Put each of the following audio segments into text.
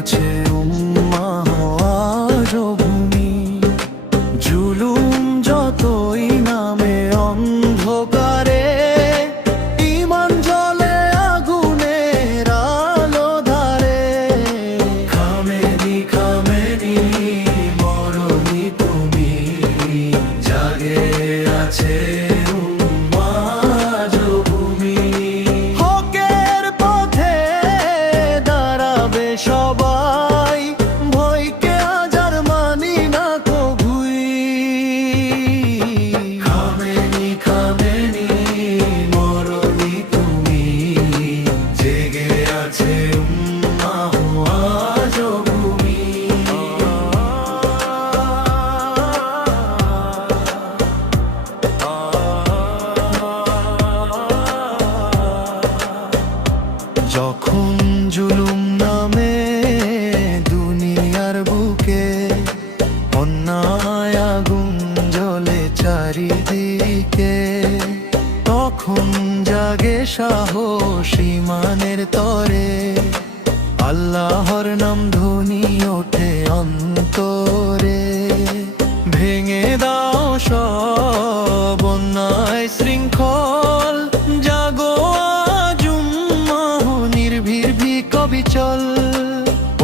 আছে উম্মাহ আজ ভূমি। জুলুম যতই নামে অন্ধকারে, ঈমান জ্বলে আগুনের আলো ধারে। খামেনি খামেনি মরণি তুমি, জাগে আছে সবাই। ভয়কে আজ আর মানি না কভুই। খামেনি খামেনি মরণি তুমি, জেগে আছে উম্মাহ আজ ভূমি। যখন জুলুম নামে দুনিয়ার বুকে, অন্যায় আগুন জ্বলে চারিদিকে, তখন জাগে সাহস ঈমানের তরে। আল্লাহর নাম ধ্বনি ওঠে অন্তরে। ভেঙে দাও সব অন্যায় শৃঙ্খল, জাগো আজ উম্মাহ নির্ভীক অবিচল।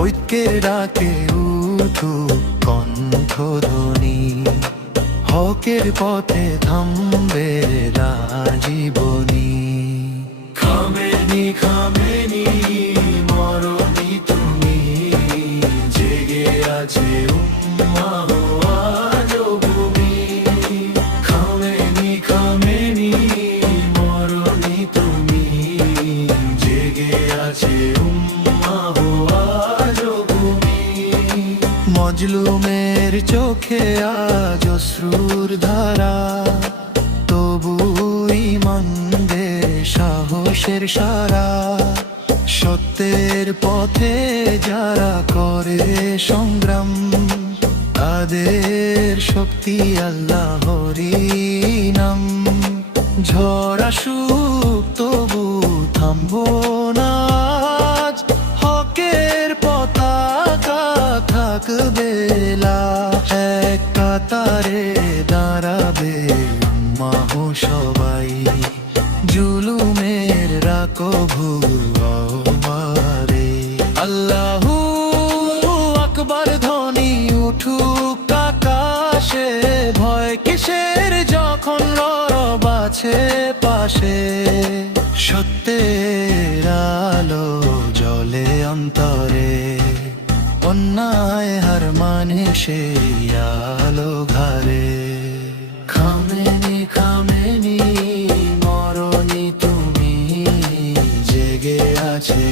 ঐক্যের ডাকে উঠুক কণ্ঠধ্বনি, হকের পথে থামবে রাজীবনী। খামেনি খামেনি মরণি তুমি, জেগে আছে উম্মাহ আজ ভূমি। খামেনি খামেনি মরণি তুমি, জেগে আছে উম্মাহ আজ ভূমি। মজলুমের চোখে আজ অশ্রুর ধারা, তবু ঈমান দে সাহসের সারা। সত্যের পথে যারা করে সংগ্রাম, তাদের শক্তি আল্লাহরই নাম। ঝড় আসুক তবু থামবো না আজ, হকের পতাকা থাকবে লাজ। এক কাতারে দাঁড়াবে উম্মাহ সবাই, জুলুমের রাকবু আমারে। আল্লাহু আকবার ধ্বনি উঠুক আকাশে, ভয় কিসের যখন রব আছে পাশে। সত্যের আলো জ্বলে অন্তরে, অন্যায় হার মানে সেই আলো ঘরে। খামেনি খামেনি মরণি তুমি, জেগে আছে